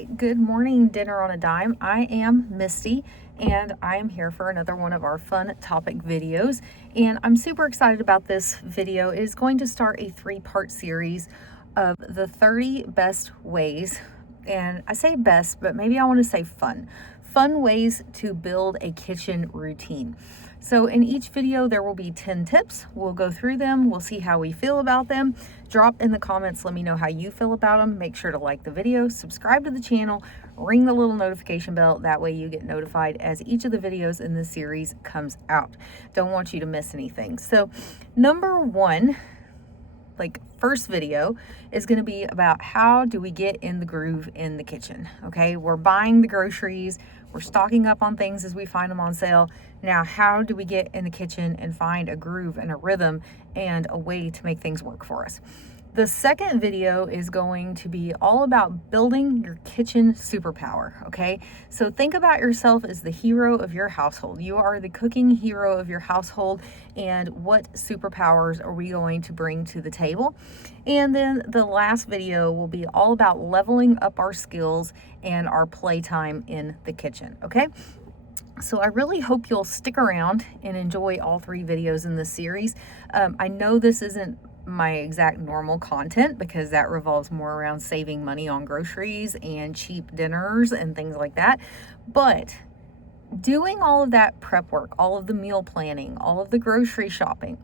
right, good morning, Dinner on a Dime. I am Misty, and I am here for another one of our fun topic videos. And I'm super excited about this video. It is going to start a 3-part series of the 30 best ways, and I say best, but maybe I want to say fun ways to build a kitchen routine. So in each video, there will be 10 tips. We'll go through them. We'll see how we feel about them. Drop in the comments. Let me know how you feel about them. Make sure to like the video, subscribe to the channel, ring the little notification bell. That way you get notified as each of the videos in this series comes out. Don't want you to miss anything. So number one, first video is going to be about how do we get in the groove in the kitchen. Okay, we're buying the groceries, we're stocking up on things as we find them on sale. Now, how do we get in the kitchen and find a groove and a rhythm and a way to make things work for us? The second video is going to be all about building your kitchen superpower, okay? So think about yourself as the hero of your household. You are the cooking hero of your household, and what superpowers are we going to bring to the table? And then the last video will be all about leveling up our skills and our playtime in the kitchen, okay? So I really hope you'll stick around and enjoy all 3 videos in this series. I know this isn't my exact normal content because that revolves more around saving money on groceries and cheap dinners and things like that. But doing all of that prep work, all of the meal planning, all of the grocery shopping,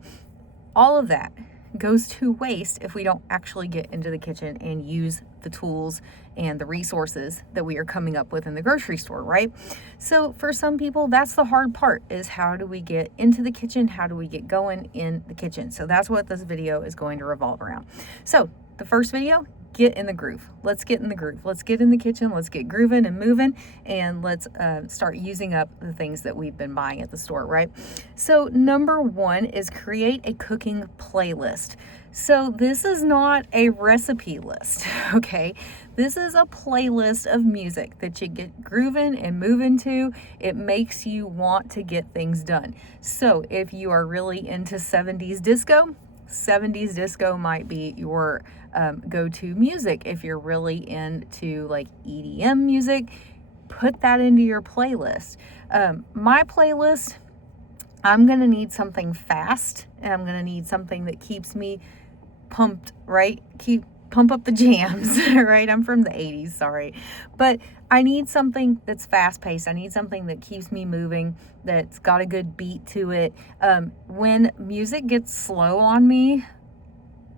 all of that goes to waste if we don't actually get into the kitchen and use the tools and the resources that we are coming up with in the grocery store, right? So for some people, that's the hard part, is how do we get into the kitchen? How do we get going in the kitchen? So that's what this video is going to revolve around. So the first video, get in the groove. Let's get in the groove. Let's get in the kitchen. Let's get grooving and moving, and let's start using up the things that we've been buying at the store, right? So number 1 is create a cooking playlist. So this is not a recipe list, okay? This is a playlist of music that you get grooving and moving to. It makes you want to get things done. So if you are really into 70s disco might be your go-to music. If you're really into like EDM music, put that into your playlist. My playlist, I'm gonna need something fast, and I'm gonna need something that keeps me pumped, right? Pump up the jams, right? I'm from the 80s, sorry. But I need something that's fast-paced. I need something that keeps me moving, that's got a good beat to it. When music gets slow on me,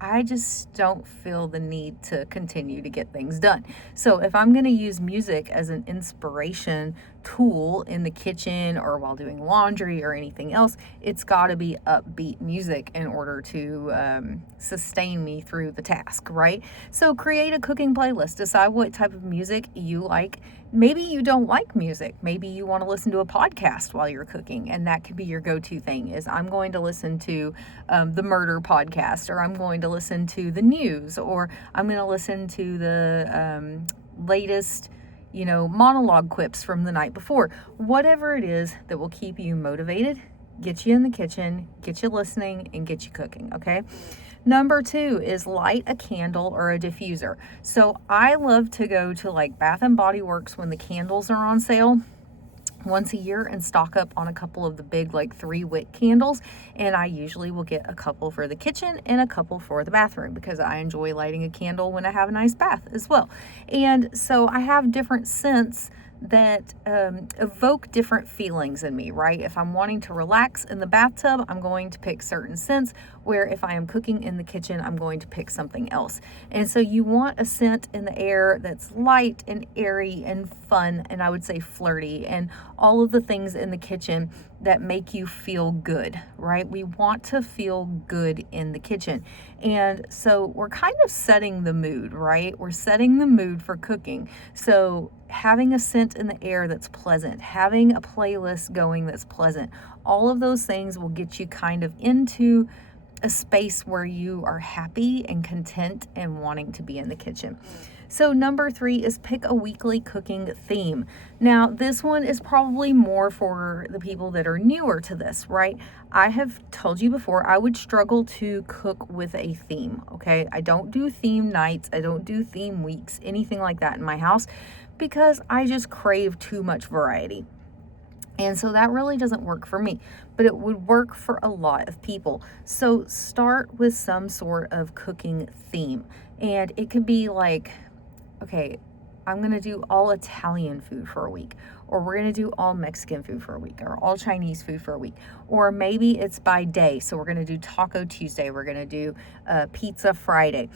I just don't feel the need to continue to get things done. So if I'm going to use music as an inspiration tool in the kitchen or while doing laundry or anything else, it's got to be upbeat music in order to sustain me through the task, right? So create a cooking playlist. Decide what type of music you like. Maybe you don't like music. Maybe you want to listen to a podcast while you're cooking, and that could be your go-to thing, is I'm going to listen to the murder podcast, or I'm going to listen to the news, or I'm going to listen to the latest monologue quips from the night before. Whatever it is that will keep you motivated, get you in the kitchen, get you listening, and get you cooking, okay? Number 2 is light a candle or a diffuser. So I love to go to like Bath and Body Works when the candles are on sale once a year and stock up on a couple of the big 3-wick candles, and I usually will get a couple for the kitchen and a couple for the bathroom because I enjoy lighting a candle when I have a nice bath as well. And so I have different scents that evoke different feelings in me, right? If I'm wanting to relax in the bathtub, I'm going to pick certain scents, where if I am cooking in the kitchen, I'm going to pick something else. And so you want a scent in the air that's light and airy and fun, and I would say flirty, and all of the things in the kitchen that make you feel good, right? We want to feel good in the kitchen. And so we're kind of setting the mood, right? We're setting the mood for cooking. So having a scent in the air that's pleasant, having a playlist going that's pleasant, all of those things will get you kind of into a space where you are happy and content and wanting to be in the kitchen. So number 3 is pick a weekly cooking theme. Now, this one is probably more for the people that are newer to this, right? I have told you before, I would struggle to cook with a theme, okay? I don't do theme nights, I don't do theme weeks, anything like that in my house, because I just crave too much variety. And so that really doesn't work for me, but it would work for a lot of people. So start with some sort of cooking theme. And it could be like, okay, I'm going to do all Italian food for a week, or we're going to do all Mexican food for a week, or all Chinese food for a week, or maybe it's by day. So we're going to do Taco Tuesday, we're going to do Pizza Friday,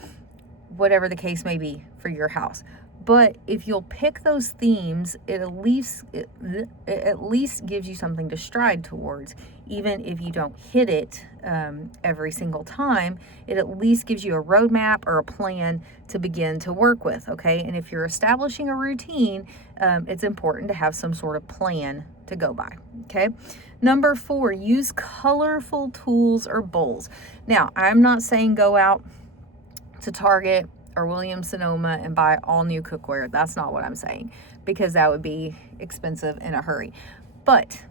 whatever the case may be for your house. But if you'll pick those themes, it at least gives you something to stride towards. Even if you don't hit it every single time, it at least gives you a roadmap or a plan to begin to work with, okay? And if you're establishing a routine, it's important to have some sort of plan to go by, okay? Number 4, use colorful tools or bowls. Now, I'm not saying go out to Target or Williams-Sonoma and buy all new cookware. That's not what I'm saying, because that would be expensive in a hurry. But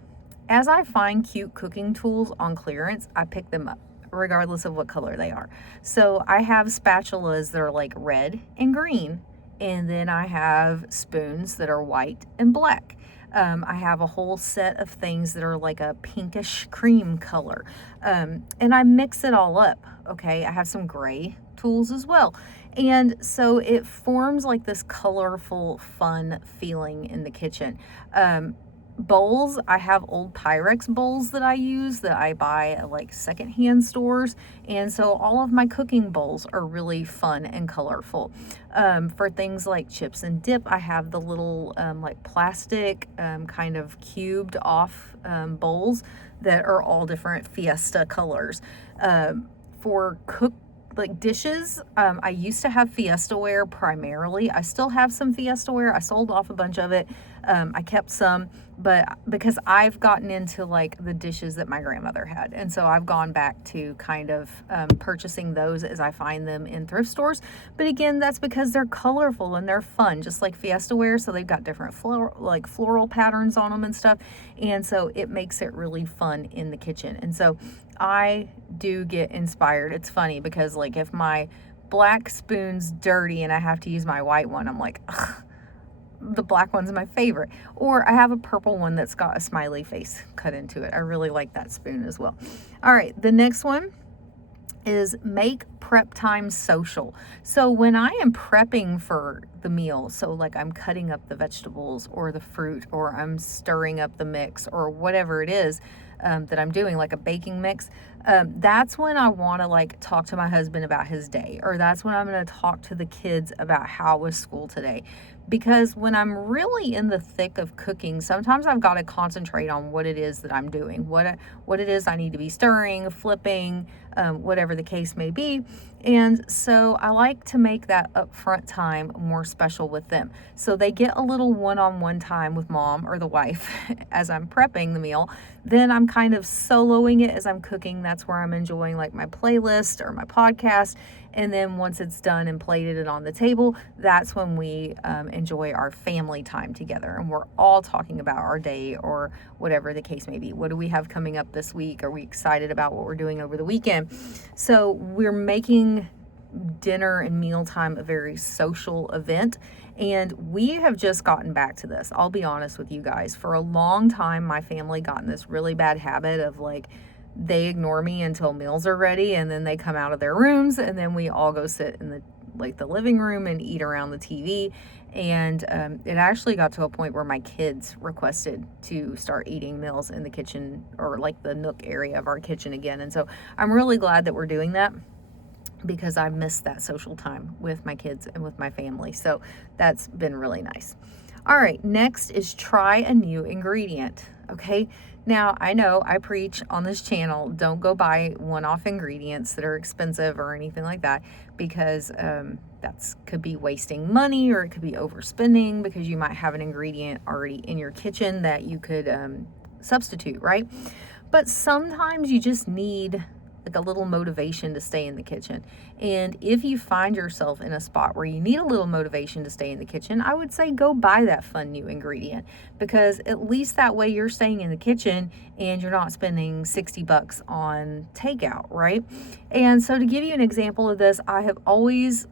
as I find cute cooking tools on clearance, I pick them up regardless of what color they are. So I have spatulas that are like red and green, and then I have spoons that are white and black. I have a whole set of things that are like a pinkish cream color. And I mix it all up, okay? I have some gray tools as well. And so it forms like this colorful, fun feeling in the kitchen. Bowls, I have old Pyrex bowls that I use that I buy at like secondhand stores. And so all of my cooking bowls are really fun and colorful. For things like chips and dip, I have the little like plastic kind of cubed off bowls that are all different Fiesta colors. For like dishes, I used to have Fiesta ware primarily. I still have some Fiesta ware. I sold off a bunch of it. I kept some, but because I've gotten into like the dishes that my grandmother had. And so I've gone back to kind of purchasing those as I find them in thrift stores. But again, that's because they're colorful and they're fun, just like Fiesta ware. So they've got different floral patterns on them and stuff. And so it makes it really fun in the kitchen. And so I do get inspired. It's funny because like if my black spoon's dirty and I have to use my white one, I'm like, ugh, the black one's my favorite. Or I have a purple one that's got a smiley face cut into it. I really like that spoon as well. All right, the next one is make prep time social. So when I am prepping for the meal, so like I'm cutting up the vegetables or the fruit, or I'm stirring up the mix or whatever it is that I'm doing, like a baking mix, that's when I want to like talk to my husband about his day, or that's when I'm going to talk to the kids about how was school today. Because when I'm really in the thick of cooking, sometimes I've got to concentrate on what it is that I'm doing, what it is I need to be stirring, flipping, whatever the case may be. And so I like to make that upfront time more special with them. So they get a little one-on-one time with mom or the wife as I'm prepping the meal. Then I'm kind of soloing it as I'm cooking. That's where I'm enjoying like my playlist or my podcast. And then once it's done and plated and on the table, that's when we enjoy our family time together. And we're all talking about our day or whatever the case may be. What do we have coming up this week? Are we excited about what we're doing over the weekend? So we're making dinner and mealtime a very social event. And we have just gotten back to this. I'll be honest with you guys. For a long time, my family got in this really bad habit of like, they ignore me until meals are ready, and then they come out of their rooms, and then we all go sit in the living room and eat around the TV. And it actually got to a point where my kids requested to start eating meals in the kitchen, or like the nook area of our kitchen again. And so I'm really glad that we're doing that, because I missed that social time with my kids and with my family. So that's been really nice. All right, next is try a new ingredient. Okay, now I know I preach on this channel, don't go buy one-off ingredients that are expensive or anything like that, because that's could be wasting money, or it could be overspending, because you might have an ingredient already in your kitchen that you could substitute, right? But sometimes you just need like a little motivation to stay in the kitchen. And if you find yourself in a spot where you need a little motivation to stay in the kitchen, I would say go buy that fun new ingredient, because at least that way you're staying in the kitchen and you're not spending 60 bucks on takeout, right? And so to give you an example of this, I have always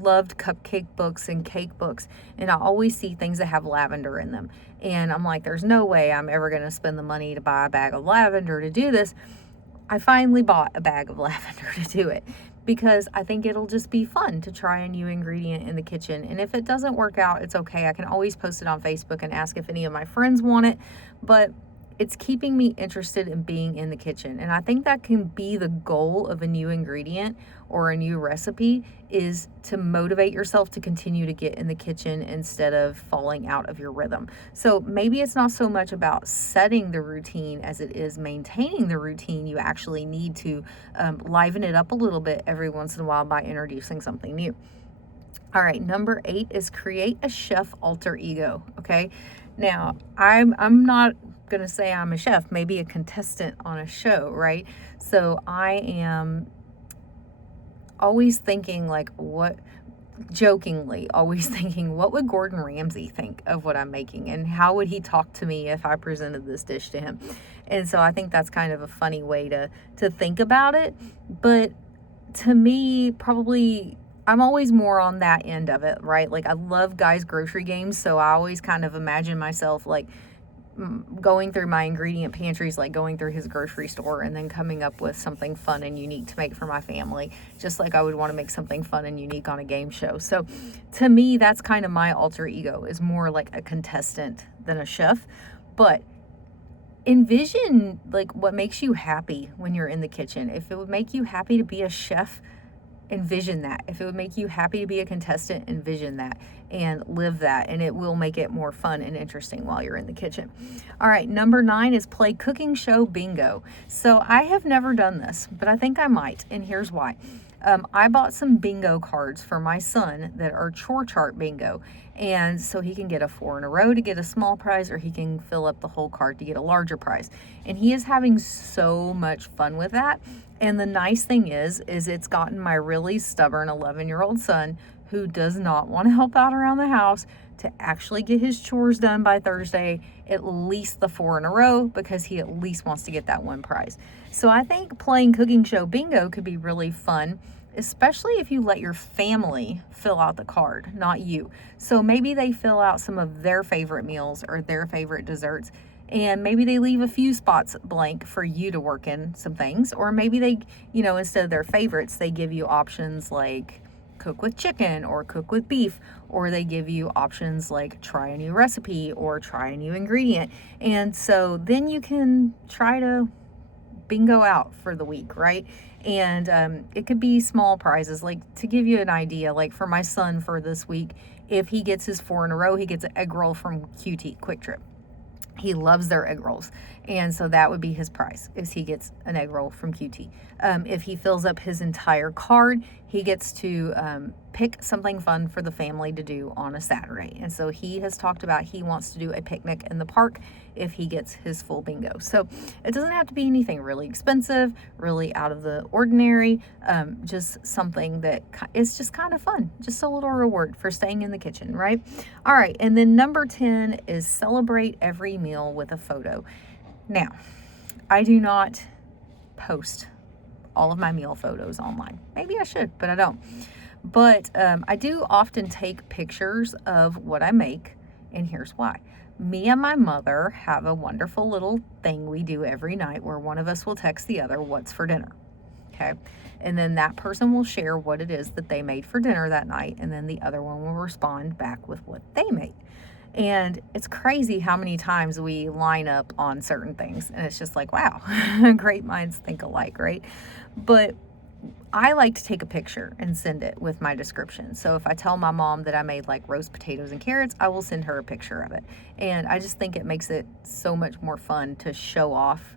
loved cupcake books and cake books, and I always see things that have lavender in them. And I'm like, there's no way I'm ever going to spend the money to buy a bag of lavender to do this. I finally bought a bag of lavender to do it, because I think it'll just be fun to try a new ingredient in the kitchen. And if it doesn't work out, it's okay. I can always post it on Facebook and ask if any of my friends want it. But it's keeping me interested in being in the kitchen. And I think that can be the goal of a new ingredient or a new recipe, is to motivate yourself to continue to get in the kitchen instead of falling out of your rhythm. So maybe it's not so much about setting the routine as it is maintaining the routine. You actually need to liven it up a little bit every once in a while by introducing something new. All right, number 8 is create a chef alter ego. Okay, now I'm not gonna say I'm a chef, maybe a contestant on a show, right? So I am always thinking jokingly always thinking, what would Gordon Ramsay think of what I'm making, and how would he talk to me if I presented this dish to him? And so I think that's kind of a funny way to think about it. But to me, probably I'm always more on that end of it, right? Like, I love Guy's Grocery Games, so I always kind of imagine myself going through my ingredient pantries, like going through his grocery store, and then coming up with something fun and unique to make for my family, just like I would want to make something fun and unique on a game show. So to me, that's kind of my alter ego, is more like a contestant than a chef. But envision what makes you happy when you're in the kitchen. If it would make you happy to be a chef, envision that. If it would make you happy to be a contestant, envision that and live that, and it will make it more fun and interesting while you're in the kitchen. All right, number 9 is play cooking show bingo. So I have never done this, but I think I might, and here's why. I bought some bingo cards for my son that are chore chart bingo, and so he can get a 4 in a row to get a small prize, or he can fill up the whole card to get a larger prize. And he is having so much fun with that. And the nice thing is it's gotten my really stubborn 11-year-old son, who does not want to help out around the house, to actually get his chores done by Thursday, at least the 4 in a row, because he at least wants to get that one prize. So I think playing cooking show bingo could be really fun, especially if you let your family fill out the card, not you. So maybe they fill out some of their favorite meals or their favorite desserts, and maybe they leave a few spots blank for you to work in some things. Or maybe they, instead of their favorites, they give you options like cook with chicken or cook with beef, or they give you options like try a new recipe or try a new ingredient. And so then you can try to bingo out for the week, right? And it could be small prizes. Like, to give you an idea, like for my son for this week, if he gets his 4 in a row, he gets an egg roll from QT Quick Trip. He loves their egg rolls, and so that would be his prize, is he gets an egg roll from QT. If he fills up his entire card, he gets to pick something fun for the family to do on a Saturday. And so he has talked about he wants to do a picnic in the park if he gets his full bingo. So it doesn't have to be anything really expensive, really out of the ordinary, just something that is just kind of fun, just a little reward for staying in the kitchen, right? All right, and then number 10 is celebrate every meal with a photo. Now, I do not post all of my meal photos online. Maybe I should, but I don't. But I do often take pictures of what I make, and here's why. Me and my mother have a wonderful little thing we do every night where one of us will text the other, "What's for dinner?" Okay. And then that person will share what it is that they made for dinner that night, and then the other one will respond back with what they made. And it's crazy how many times we line up on certain things, and it's just like, wow, great minds think alike, right? But I like to take a picture and send it with my description. So if I tell my mom that I made like roast potatoes and carrots, I will send her a picture of it. And I just think it makes it so much more fun to show off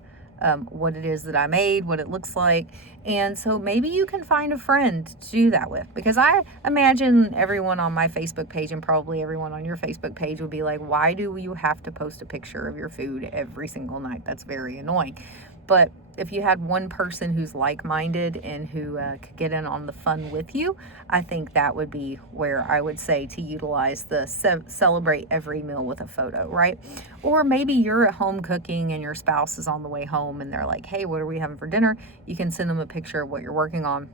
what it is that I made, what it looks like. And so maybe you can find a friend to do that with, because I imagine everyone on my Facebook page and probably everyone on your Facebook page would be like, why do you have to post a picture of your food every single night? That's very annoying. But if you had one person who's like-minded and who could get in on the fun with you, I think that would be where I would say to utilize the celebrate every meal with a photo, right? Or maybe you're at home cooking and your spouse is on the way home and they're like, hey, what are we having for dinner? You can send them a picture of what you're working on.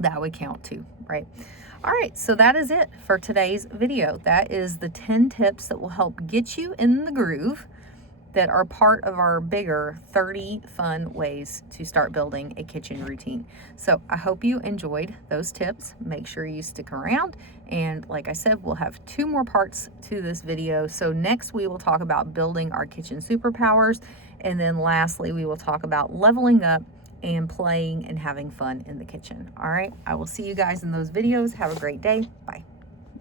That would count too, right? All right, so that is it for today's video. That is the 10 tips that will help get you in the groove, that are part of our bigger 30 fun ways to start building a kitchen routine. So I hope you enjoyed those tips. Make sure you stick around. And like I said, we'll have 2 more parts to this video. So next we will talk about building our kitchen superpowers. And then lastly, we will talk about leveling up and playing and having fun in the kitchen. All right, I will see you guys in those videos. Have a great day. Bye.